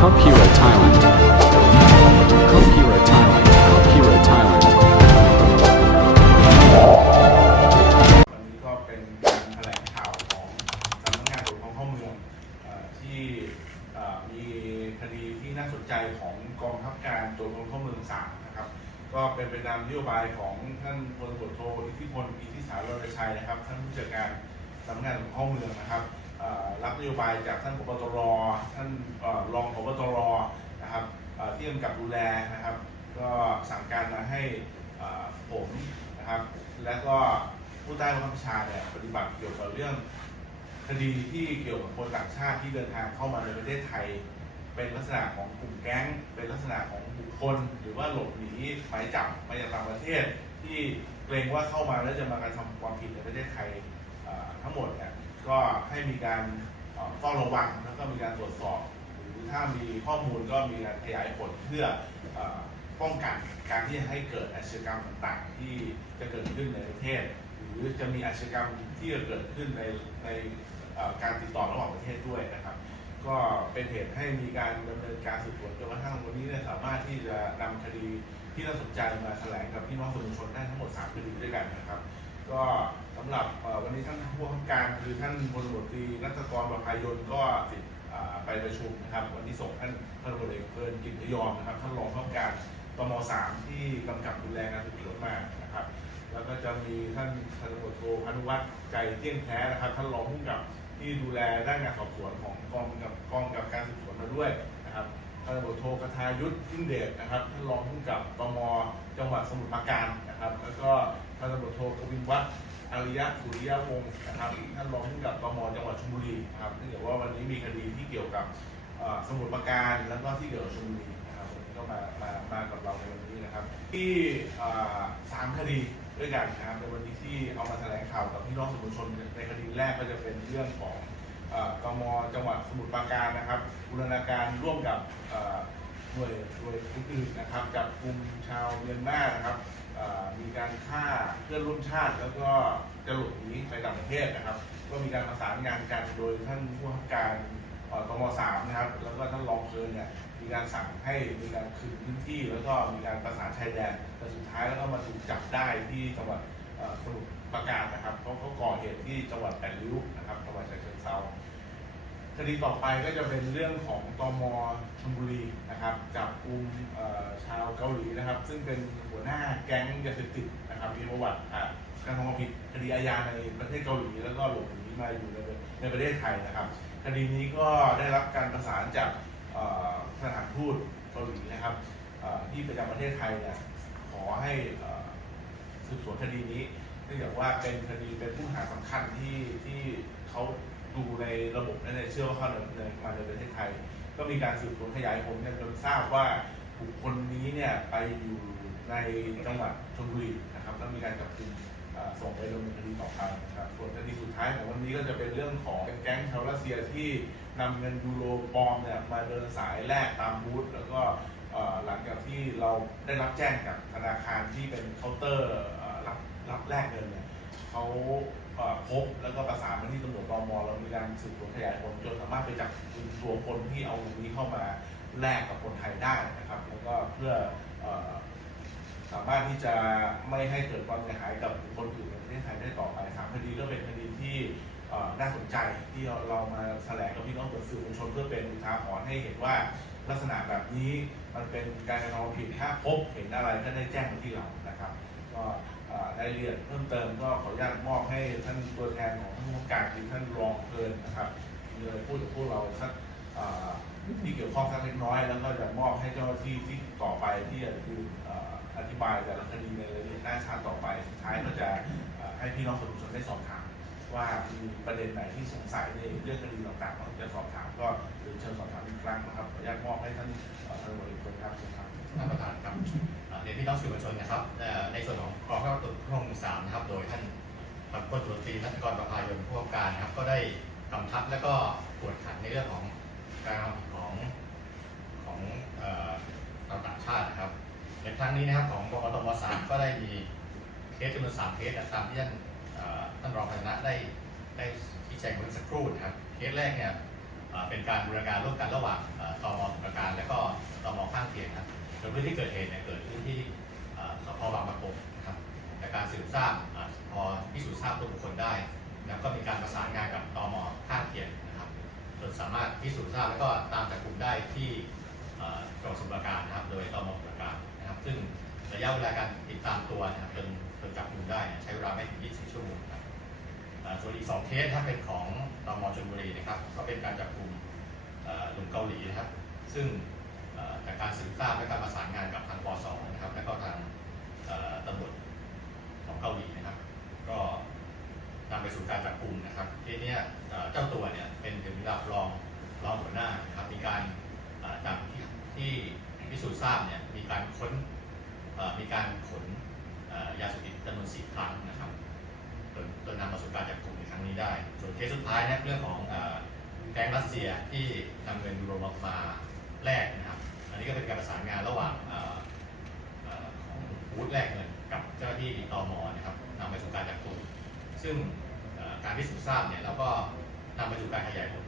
Coke Hero Thailand. Coke Hero Thailand. Coke Hero Thailand. วันนี้ก็เป็นการแถลงข่าวของสำนักงานตรวจคนเข้าเมืองเอ่อที่เอ่อมีคดีที่น่าสนใจของกองบังคับการตรวจคนเข้าเมืองสามนะครับ ก็เป็นไปตามนโยบายของท่านพลตำรวจโทอิทธิพลอิทธิสารรชัยนะครับ ท่านผู้จัดการสำนักงานตรวจคนเข้าเมืองนะครับเอ่อรับนโยบายจากท่านพบตร ท่านเอ่อรองพบตรนะครับเอ่อที่กำกับดูแลนะครับ ก็สั่งการมาให้ผมนะครับ และก็ผู้ใต้บังคับบัญชาเนี่ยปฏิบัติเกี่ยวกับเรื่องคดีที่เกี่ยวกับคนต่างชาติที่เดินทางเข้ามาในประเทศไทย เป็นลักษณะของกลุ่มแก๊ง เป็นลักษณะของบุคคล หรือว่าหลบหนีหมายจับมาจากต่างประเทศ ที่เกรงว่าเข้ามาแล้วจะมากระทำความผิดในประเทศไทยทั้งหมดเนี่ยก็ให้มีการ เอ่อเฝ้าระวังแล้วก็มีการตรวจสอบ หรือถ้ามีข้อมูลก็มีการขยายผลเพื่ออป้องกันการที่จะให้เกิดอาชญากรรมต่างๆ ที่จะเกิดขึ้นในประเทศ หรือจะมีอาชญากรรมที่จะเกิดขึ้นในในการติดต่อระหว่างประเทศด้วยนะครับ ก็เป็นเหตุให้มีการดำเนินการสืบสวนจนกระทั่งวันนี้เนี่ยสามารถที่จะนำคดีที่น่าสนใจมาแถลงกับพี่น้องสื่อมวลชนได้ทั้งหมด 3 คดีด้วยกันนะครับ ก็สำหรับวันนี้ท่านผู้บังคับการคือท่านพลตำรวจตรีนัทกรประภายนก็ติดไปประชุมนะครับ วันนี้ส่งท่านพลตำรวจเอกเพลินกิจพยอมนะครับท่านรองผู้บังคับการตมสามที่กำกับดูแลงานสืบสวนมานะครับ แล้วก็จะมีท่านพันตำรวจโทพานุวัฒน์ใจเที่ยงแท้นะครับ ท่านรองผู้กับที่ดูแลด้านงานสอบสวนของกองกับกองกับการสืบสวนมาด้วยนะครับพันตำรวจโทกทายุทธยิ่งเดชนะครับท่านรองผู้กำกับตมจังหวัดสมุทรปราการนะครับ แล้วก็ พันตำรวจโทกวินวัฒน์อาริยะสุริยะวงศ์นะครับท่านรองผู้กำกับตมจังหวัดชลบุรีนะครับเนื่องจากว่าวันนี้มีคดีที่เกี่ยวกับสมุทรปราการแล้วก็ที่เกี่ยวกับชลบุรีนะครับวันนี้ก็มามามากับเราในวันนี้นะครับ ที่สามคดีด้วยกันนะครับในวันนี้ที่เอามาแถลงข่าวกับพี่น้องสื่อมวลชนในคดีแรกก็จะเป็นเรื่องของเอ่อกมจังหวัดสมุทรปราการนะครับบูรณาการร่วมกับหน่วยหน่วยอื่นๆนะครับ จับกลุ่มชาวเมียนมานะครับ มีการฆ่าเพื่อนร่วมชาติ แล้วก็จะหลบหนีไปต่างประเทศนะครับ ก็มีการประสานงานกันโดยท่านผู้ว่าการตมสามนะครับ แล้วก็ท่านรองเพลินเนี่ยมีการสั่งให้มีการคืนพื้นที่ แล้วก็มีการประสานชายแดนแต่สุดท้ายแล้วก็มาถูกจับได้ที่จังหวัดสมุทรปราการนะครับเพราะเขาก่อเหตุที่จังหวัดแปดริ้วนะครับจังหวัดฉะเชิงเทรา คดีต่อไปก็จะเป็นเรื่องของตอมชลบุรีนะครับจับกลุ่มชาวเกาหลีนะครับ ซึ่งเป็นหัวหน้าแก๊งยาเสพติดนะครับมีประวัติการทำความผิดคดีอาญาในประเทศเกาหลีแล้วก็หลบหนีมาอยู่ในในประเทศไทยนะครับคดีนี้ก็ได้รับการประสานจากสถานทูตเกาหลีนะครับที่ประจำประเทศไทยเนี่ยขอให้สืบสวนคดีนี้เนื่องจากว่าเป็นคดีเป็นผู้หาสำคัญที่ที่เขา ดูในระบบและในเชื่อว่าเขาเดินเดินมาในประเทศไทย ก็มีการสืบสวนขยายผลกันจนทราบว่าบุคคลนี้เนี่ยไปอยู่ในจังหวัดชลบุรีนะครับแล้วมีการจับกุมเอ่อส่งไปดำเนินคดีต่อไปนะครับส่วนคดีสุดท้ายของวันนี้ก็จะเป็นเรื่องของแก๊งชาวรัสเซียที่นำเงินยูโรปลอมเนี่ยมาเดินสายแลกตามบูธแล้วก็หลังจากที่เราได้รับแจ้งจากธนาคารที่เป็นเคาน์เตอร์รับรับแลกเงินเนี่ยเขา พบแล้วก็ประสานมาที่ตำรวจตมเรามีการสืบสวนขยายผลจนสามารถไปจับกลุ่มตัวคนที่เอาเงินนี้เข้ามาแลกกับคนไทยได้นะครับแล้วก็เพื่ออสามารถที่จะไม่ให้เกิดความเสียหายกับคคลอื่นในประเทศไทยได้ต่อไปสามคดีก็เป็นคดีที่น่าสนใจที่เรามาแถลงกับพี่น้องสื่อมวลชนเพื่อเป็นอุทาหรณ์ให้เห็นว่าลักษณะแบบนี้มันเป็นการกระทำผิดถ้าพบเห็นอะไรก็ได้แจ้งมาที่เรานะครับ ก็ ได้เรียนเพิ่มเติมก็ขออนุญาตมอบให้ท่านตัวแทนของท่านผู้การคือท่านรองเพลินนะครับมีอะไรพูดกับพวกเราสักที่เกี่ยวข้องสักเล็กน้อย แล้วก็จะมอบให้เจ้าหน้าที่ที่ต่อไปที่จะคืออธิบายแต่ละคดีในรายละเอียดหน้าช้าต่อไปสุดท้ายก็จะให้พี่น้องสื่อมวลชนได้สอบถาม ว่ามีประเด็นไหนที่สงสัยในเรื่องคดีต่างๆเราจะสอบถามก็หรือเชิญสอบถามอีกครั้งนะครับขออนุญาตมอบให้ท่านท่านบริกรครับเชิญครับ ท่านประธานครับเรียนพี่น้องสื่อมวลชนนะครับในส่วนของกองข้าตุห้องสามนะครับ โดยท่านพันพลตรวจตรีนัทกรประภายนผู้ว่าการนะครับ ก็ได้กำชับและก็ตรวจขันในเรื่องของการทำผิดของของต่างชาตินะครับในครั้งนี้นะครับของบกตมสามก็ได้มีเคสจำนวนสามเคสตามที่ท่านท่านรองพัฒนะได้ได้ชี้แจงเมื่อสักครู่นะครับเคสแรกเนี่ยเป็นการบูรณาการร่วมกันระหว่างเอ่อตมสมุทรปรา ส่วนพื้นที่เกิดเหตุเนี่ยเกิดขึ้นที่สพบางประกงนะครับจากการสืบทราบพอพิสูจน์ทราบตัวบุคคลได้ แล้วก็มีการประสานงานกับตมข้างเคียงนะครับจนสามารถพิสูจน์ทราบแล้วก็ตามจับกลุ่มได้ที่เอ่อจังสุรการนะครับ โดยตมสุรการนะครับ ซึ่งระยะเวลาการติดตามตัวนะครับจนจนจับกลุ่มได้ใช้เวลาไม่ถึง24ชั่วโมงครับส่วนอีก2เคสถ้าเป็นของตมชลบุรีนะครับ ก็เป็นการจับกลุ่มหนุ่มเกาหลีนะครับ ซึ่ง จากการสืบทราบและการประสานงานกับทางปสนะครับและก็ทางตำรวจของเกาหลีนะครับ ก็นำไปสู่การจับกลุ่มนะครับทีนี้เจ้าตัวเนี่ยเป็นถึงระดับรองรองหัวหน้าครับมีการจากที่ที่พิสูจน์ทราบเนี่ยมีการค้นมีการขนยาเสพติดจำนวนสี่ครั้งนะครับจนจนนำมาสู่การจับกลุ่มในครั้งนี้ได้ ส่วนเคสสุดท้ายเนะเรื่องของแก๊งรัสเซียที่นำเงินยูโรมาแลกนะครับ นนี้ก็เป็นการประสานงานระหว่างออของบูธแลกเงินกับเจ้าหน้าที่ตมนะครับนำไปสู่การจับกลุ่มซึ่งการพิสูจน์ทราบเนี่ยเราก็นำไปสู่การขยายผล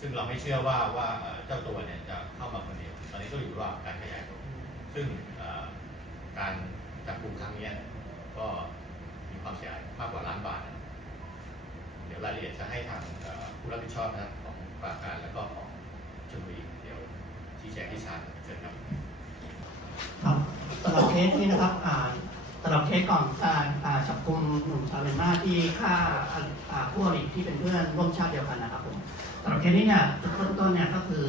ซึ่งเราไม่เชื่อว่าว่าเจ้าตัวเนี่ยจะเข้ามาคนเดียวตอนนี้ก็อยู่ระหว่างการขยายผลซึ่งการจับกลุ่มครั้งนี้ก็มีความเสียหายมากกว่าล้านบาท เดี๋ยวรายละเอียดจะให้ทางผู้รับผิดชอบนะครับของปราการแล้วก็ของชลบุรีเดี๋ยวชี้แจงที่ศาลเชิญ ครับสำหรับเคสนี้นะครับอ่าสำหรับเคสก่อนการอ่าจับกลุ่มหนุ่มชาวเมียนมาที่ฆ่าอ่าผู้อริที่เป็นเพื่อนร่วมชาติเดียวกันนะครับผมสำหรับเคสนี้เนี่ยจุดเริ่มต้นเนี่ยก็คือ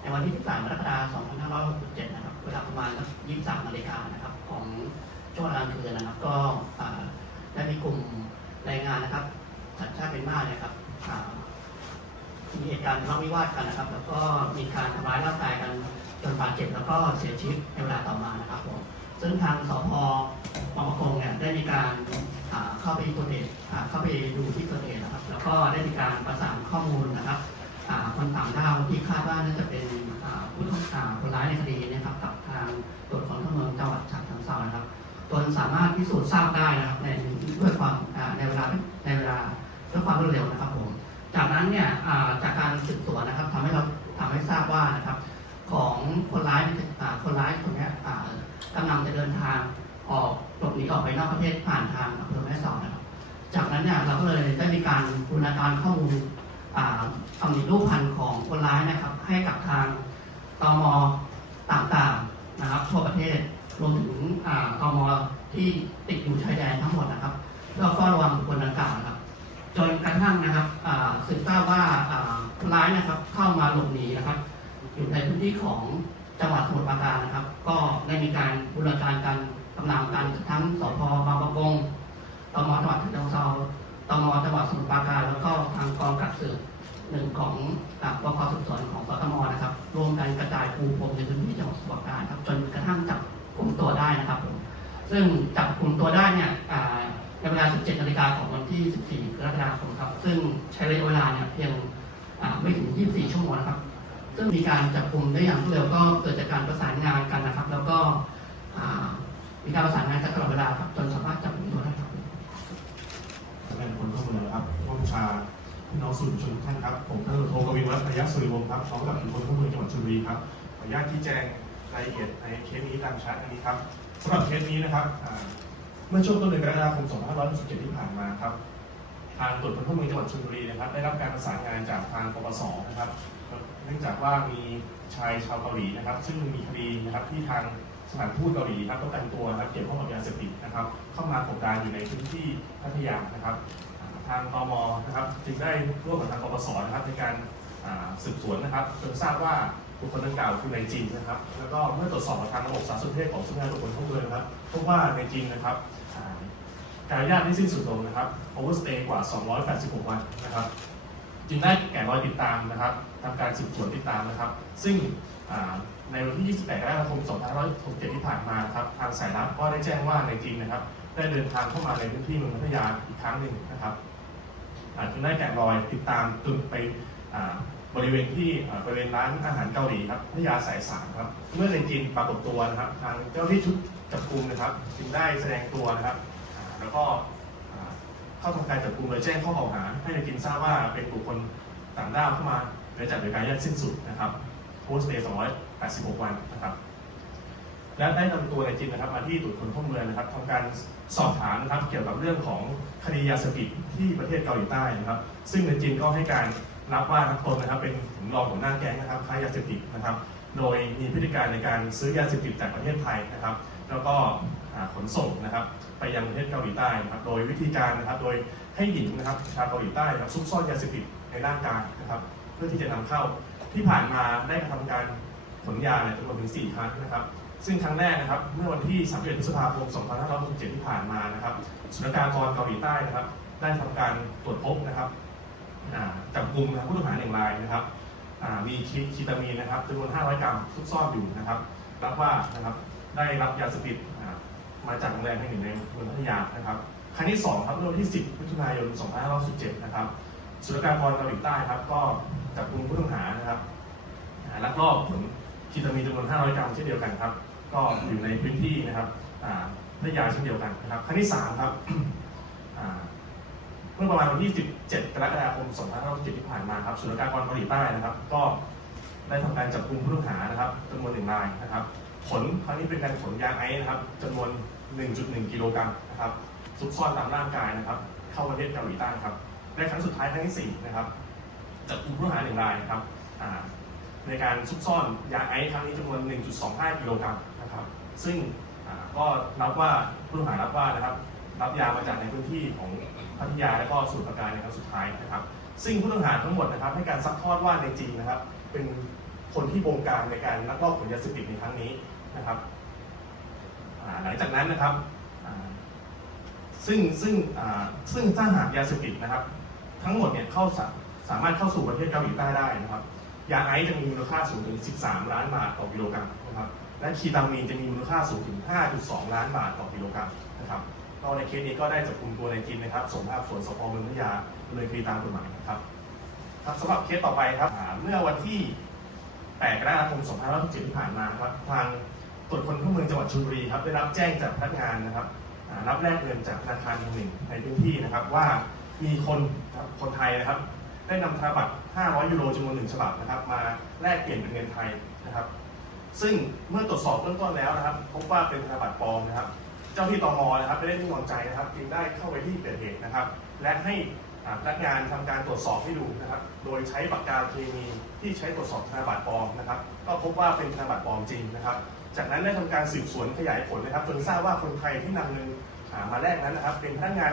ในวันที่ 13กรกฎาคม2567 นะครับเวลาประมาณสัก23นาฬิกานะครับ ของช่วงเวลากลางคืนนะครับ ก็อ่าได้มีกลุ่มแรงงานนะครับสัญชาติเมียนมาเนี่ยครับอ่ามีเหตุการณ์ทะเลาะวิวาทกันนะครับ แล้วก็มีการทำร้ายร่างกายกัน จนบาดเจ็บแล้วก็เสียชีวิตในเวลาต่อมานะครับผมซึ่งทางสพบางประกงเนี่ยได้มีการเข้าไปที่เกิดเหตุอ่าเข้าไปดูที่เกิดเหตุนะครับ แล้วก็ได้มีการประสานข้อมูลนะครับคนต่างด้าวที่คาดว่าน่าจะเป็นผู้ต้องอ่าคนร้ายในคดีนะครับกับทางตรวจคนเข้าเมืองจังหวัดฉะเชิงเทรานะครับจนสามารถพิสูจน์ทราบได้นะครับในด้วยความในเวลาในเวลาด้วยความรวดเร็วนะครับผมจากนั้นเนี่ยจากการสืบสวนนะครับทำให้เราทำให้ทราบว่านะครับ ของคนร้ายนี่ยอ่าคนร้ายคนนี้ยอ่ากำลังจะเดินทางออกหลบหนีออกไปนอกประเทศผ่านทางอำเภอแม่สอดนะครับ จากนั้นเนี่ยเราก็เลยได้มีการบูรณาการข้อมูลอ่าตำหนิรูปพันธ์ของคนร้ายนะครับ ให้กับทางตมต่างๆนะครับทั่วประเทศรวมถึงตมที่ติดอยู่ชายแดนทั้งหมดนะครับเพื่อเฝ้าระวังบุคคลดังกล่าวนะครับ จนกระทั่งนะครับสืบทราบว่าอ่าคนร้ายนะครับเข้ามาหลบหนีนะครับ อยู่ในพื้นที่ของจังหวัดสมุทรปราการนะครับ ก็ได้มีการบูรณาการกันกำลังกันทั้งสพบางประกงตมจังหวัดฉะเชิงเทราตมจังหวัดสมุทรปราการ แล้วก็ทางกองกักสืบหนึ่งของอ่าบกสืบสวนของสตมนะครับร่วมกันกระจายปูพรมในพื้นที่จังหวัดสมุทรปราการครับจนกระทั่งจับกลุ่มตัวได้นะครับผมซึ่งจับกลุ่มตัวได้เนี่ยในเวลา 17 นาฬิกาของวันที่ 14 กรกฎาคมครับ ซึ่งใช้ระยะเวลาเนี่ยเพียงไม่ถึง 24 ชั่วโมงนะครับ ซึ่งมีการจับกลุ่มได้อย่างรวดเร็วก็เกิดจากการประสานงานกันนะครับ แล้วก็มีการประสานงานกันตลอดเวลาครับจนสามารถจับกลุ่มตัวได้ครับเป็นคนข้าเมืองครับร่วมชาพี่น้องสื่อมวลชนท่านครับ ผมท่านโทกวินวัฒน์พยัคฆ์สุริวงศ์ครับพร้อมกับคนเข้าเมืองจังหวัดชลบุรีครับขออนุญาตชี้แจงรายละเอียดในเคสนี้ตามชาร์ตนี้ครับสำหรับเคสนี้นะครับเมื่อช่วงต้นเดือนกรกฎาคม 2567 ที่ผ่านมาครับ ทางตรวจคนเข้าเมืองจังหวัดชลบุรีนะครับ ได้รับการประสานงานจากทางปปสนะครับ นื่องจากว่ามีชายชาวเกาหลีนะครับ ซึ่งมีคดีนะครับที่ทางสถานทูตเกาหลีครับต้องการตัวนะครับเกี่ยวข้องกับยาเสพติดนะครับ เข้ามากบดานอยู่ในพื้นที่พัทยานะครับ ทางตมนะครับจึงได้ร่วมกับทางปปสนะครับในการสืบสวนนะครับจนทราบว่าบุคคลดังกล่าวคือในจีนนะครับ แล้วก็เมื่อตรวจสอบกับทางระบบสารสนเทศของสำนักงานตรวจคนเข้าเมืองนะครับพบว่าในจีนนะครับการญาตได้สิ้นสุดลงนะครับโอเวอร์สเตย์กว่า 286 วันนะครับ จึงได้แกะรอยติดตามนะครับทำการสืบสวนติดตามนะครับ ซึ่งในวันที่ 28กรกฎาคม 2567 ที่ผ่านมาครับทางสายลับก็ได้แจ้งว่าในจีนนะครับ ได้เดินทางเข้ามาในพื้นที่เมืองพัทยาอีกครั้งหนึ่งนะครับจึงได้แกะรอยติดตามจนไปบริเวณที่บริเวณร้านอาหารเกาหลีครับพัทยาสายสามครับ เมื่อในจีนปรากฏตัวนะครับ ทางเจ้าที่ชุดจับกลุ่มนะครับ จึงได้แสดงตัวนะครับ แล้วก็ เข้าทำการจับกลุ่มโดยแจ้งข้อกล่าวหา ให้ในายจินทราบว่าเป็นบุคคลต่างด้าวเข้ามาโดยจัดโดยการแยกสิ้นสุดนะครับโพสเดย์286 วันนะครับ และได้นำตัวในจินนะครับมาที่ตรวจคนเข้าเมืองนะครับทำการสอบถามนะครับเกี่ยวกับเรื่องของคดียาเสพติดที่ประเทศเกาหลีใต้นะครับ ซึ่งในจินก็ให้การรับว่าทั้งตนนะครับเป็นถึงรองหัวหน้าแก๊งนะครับค้ายาเสพติดนะครับ โดยมีพฤติการในการซื้อยาเสพติดจากประเทศไทยนะครับ แล้วก็ ขนส่งนะครับ ไปยังประเทศเกาหลีใต้นะครับ โดยวิธีการนะครับ โดยให้หญิงนะครับชาวเกาหลีใต้นะครับซุกซ่อนยาเสพติดในร่างกายนะครับ เพื่อที่จะนำเข้าที่ผ่านมาได้กระทำการขนยาเนี่ยจำนวนถึง 4 ครั้งนะครับ ซึ่งครั้งแรกนะครับ เมื่อวันที่ 31 พฤษภาคม 2567 ที่ผ่านมานะครับศุลกากรเกาหลีใต้นะครับ ได้ทำการตรวจพบนะครับอ่าจับกลุ่มผู้ต้องหาหนึ่งรายนะครับมีคีตามีนนะครับจำนวน 500 กรัมซุกซ่อนอยู่นะครับรับว่านะครับได้รับยาเสพติด มาจากโรงแรมแห่งหนึ่งในเมืองพัทยานะครับครั้งที่2ครับเมื่อวันที่ 10มิถุนายน 2517นะครับศุลกากรเกาหลีใต้ครับก็จับกลุ่มผู้ต้องหานะครับลักลอบขนคีตามีนจำนวน 500 กรัมเช่นเดียวกันครับ ก็อยู่ในพื้นที่นะครับพัทยาเช่นเดียวกันนะครับครั้งที่3ครับเมื่อประมาณวันที่ 17 กรกฎาคม 2567ที่ผ่านมาครับศุลกากรเกาหลีใต้นะครับ ก็ได้ทำการจับกลุ่มผู้ต้องหานะครับจำนวนหนึ่งรายนะครับขนครั้งนี้เป็นการขนยาไอซ์นะครับจำนวน 1.1 กิโลกรัมนะครับซุกซ่อนตามร่างกายนะครับ เข้าประเทศเกาหลีใต้ครับและครั้งสุดท้ายครั้งที่ 4 นะครับจับกลุ่มผู้ต้องหาหนึ่งรายนะครับในการซุกซ่อนยาไอซ์ครั้งนี้จำนวน 1.25 กิโลกรัมนะครับ ซึ่งก็นับว่าผู้ต้องหารับว่านะครับรับยามาจากในพื้นที่ของพัทยาและก็สมุทรปราการในครั้งสุดท้ายนะครับ ซึ่งผู้ต้องหาทั้งหมดนะครับให้การซักทอดว่าในจริงนะครับ เป็นคนที่บงการในการลักลอบขนยาเสพติดในครั้งนี้นะครับ หลังจากนั้นนะครับซึ่งซึ่งซึ่งถ้าหากยาเสพติดนะครับ ทั้งหมดเนี่ยเข้าสาสามารถเข้าสู่ประเทศเกาหลีใต้ได้นะครับ ยาไอซ์จะมีมูลค่าสูงถึง 13 ล้านบาทต่อกิโลกรัมนะครับและคีตามีนจะมีมูลค่าสูงถึง 5.2 ล้านบาทต่อกิโลกรัมนะครับก็ในเคสนี้ก็ได้จับกลุ่มตัวในจินนะครับส่งภาพสวนสพเมืองพัทยาเนินคดีตามกฎหมายนะครับครับสำหรับเคสต่อไปครับเมื่อวันที่8กรกฎาคม2567ที่ผ่านมาครับทาง ตรวจคนเข้าเมืองจังหวัดชลบุรีครับได้รับแจ้งจากพนักงานนะครับรับแลกเงินจากธนาคารแห่งหนึ่งในพื้นที่นะครับว่ามีคนคนไทยนะครับ ได้นำธนบัตร 500 ยูโรจำนวนหนึ่งฉบับนะครับ มาแลกเปลี่ยนเป็นเงินไทยนะครับ ซึ่งเมื่อตรวจสอบเบื้องต้นแล้วนะครับ พบว่าเป็นธนบัตรปลอมนะครับ เจ้าที่ตมนะครับไม่ได้นิ่งนอนใจนะครับ จึงได้เข้าไปที่เกิดเหตุนะครับ และให้พนักงานทำการตรวจสอบให้ดูนะครับ โดยใช้ปากกาเคมีที่ใช้ตรวจสอบธนบัตรปลอมนะครับ บว่าเป็นธนบัตรปลอมจริงนะครับ จากนั้นได้ทำการสืบสวนขยายผลนะครับจนทราบว่าคนไทยที่นำเงินมาแลกนั้นนะครับ เป็นพนักงาน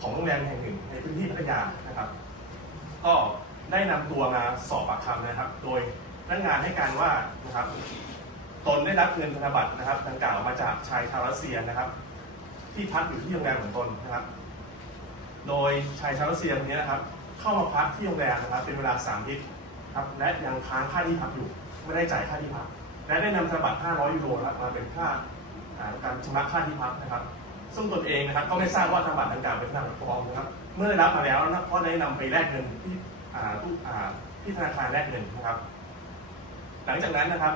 ของโรงแรมแห่งหนึ่งในพื้นที่พัทยานะครับ ก็ได้นำตัวมาสอบปากคำนะครับ โดยพนักงานให้การว่านะครับตนได้รับเงินธนบัตรนะครับดังกล่าวมาจากชายชาวรัสเซียนะครับ ที่พักอยู่ที่โรงแรมของตนนะครับ โดยชายชาวรัสเซียคนนี้นะครับ เข้ามาพักที่โรงแรมนะครับ เป็นเวลา3อาทิตย์ครับและยังค้างค่าที่พักอยู่ ไม่ได้จ่ายค่าที่พัก และได้นำธนบัตร 500 ยูโรนะครับมาเป็นค่าการชำระค่าที่พักนะครับ ซึ่งตนเองนะครับก็ไม่ทราบว่าธนบัตรดังกล่าวเป็นธนบัตรปลอมนะครับ เมื่อได้รับมาแล้วนะก็ได้นำไปแลกเงินที่ตู้ที่ธนาคารแลกเงินนะครับ หลังจากนั้นนะครับ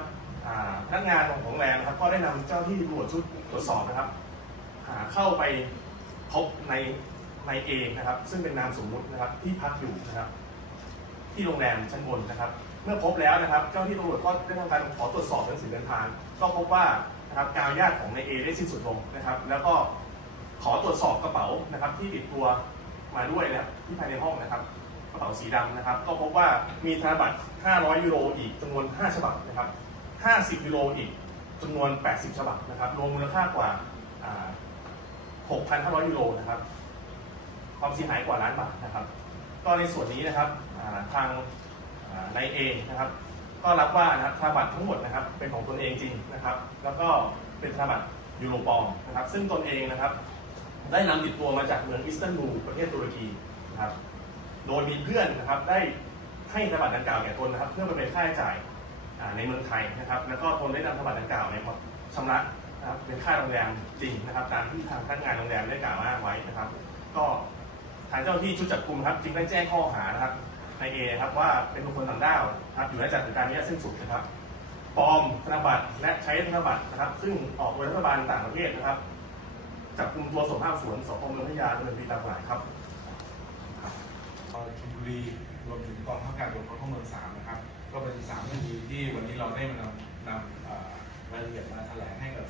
พนักงานของโรงแรมนะครับก็ได้นำเจ้าที่ตรวจชุดตรวจสอบนะครับเข้าไปพบในในเองนะครับ ซึ่งเป็นนามสมมุตินะครับที่พักอยู่นะครับ ที่โรงแรมชั้นบนนะครับ เมื่อพบแล้วนะครับ เจ้าที่ตำรวจก็ได้ทำการขอตรวจสอบหนังสือเดินทาง ก็พบว่านะครับการญาติของในเอได้สิ้นสุดลงนะครับ แล้วก็ขอตรวจสอบกระเป๋านะครับ ที่ติดตัวมาด้วยนะครับที่ภายในห้องนะครับ กระเป๋าสีดำนะครับ ก็พบว่ามีธนบัตร 500 ยูโรอีกจำนวน 5 ฉบับนะครับ 50 ยูโรอีกจำนวน 80 ฉบับนะครับ รวมมูลค่ากว่า 6,500 ยูโรนะครับ ความเสียหายกว่าล้านบาทนะครับ ก็ในส่วนนี้นะครับทาง นายเอนะครับ ก็รับว่านะครับธนบัตรทั้งหมดนะครับเป็นของตนเองจริงนะครับ แล้วก็เป็นธนบัตรยูโรปอมนะครับซึ่งตนเองนะครับ ได้นำติดตัวมาจากเมืองอิสตันบูลประเทศตุรกีนะครับโดยมีเพื่อนนะครับได้ให้ธนบัตรดังกล่าวแก่ตนนะครับ เพื่อไปเป็นค่าใช้จ่ายในเมืองไทยนะครับ แล้วก็ตนได้นำธนบัตรดังกล่าวเนี่ยมาชำระนะครับเป็นค่าโรงแรมจริงนะครับ ตามที่ทางพนักงานโรงแรมได้กล่าวอ้างไว้นะครับ ก็ทางเจ้าหน้าที่ชุดจับกลุ่มครับจึงได้แจ้งข้อหานะครับ ในเอครับว่าเป็นบุคคลต่างด้าวครับอยู่ในจัดการนี้สิ้นสุดนะครับปลอมธนบัตรและใช้ธนบัตรนะครับ ซึ่งออกโดยรัฐบาลต่างประเทศนะครับจับกลุ่มตัวส่งภาพสวนสพเมืองพัทยาดำเนินคดีตามกฎหมายครับชลบุรีรวมถึงกองทัพการตรวจคนเข้าเมืองสามนะครับ ก็เป็นสามคดีที่วันนี้เราได้มานำนำรายละเอียดมาแถลงให้กับ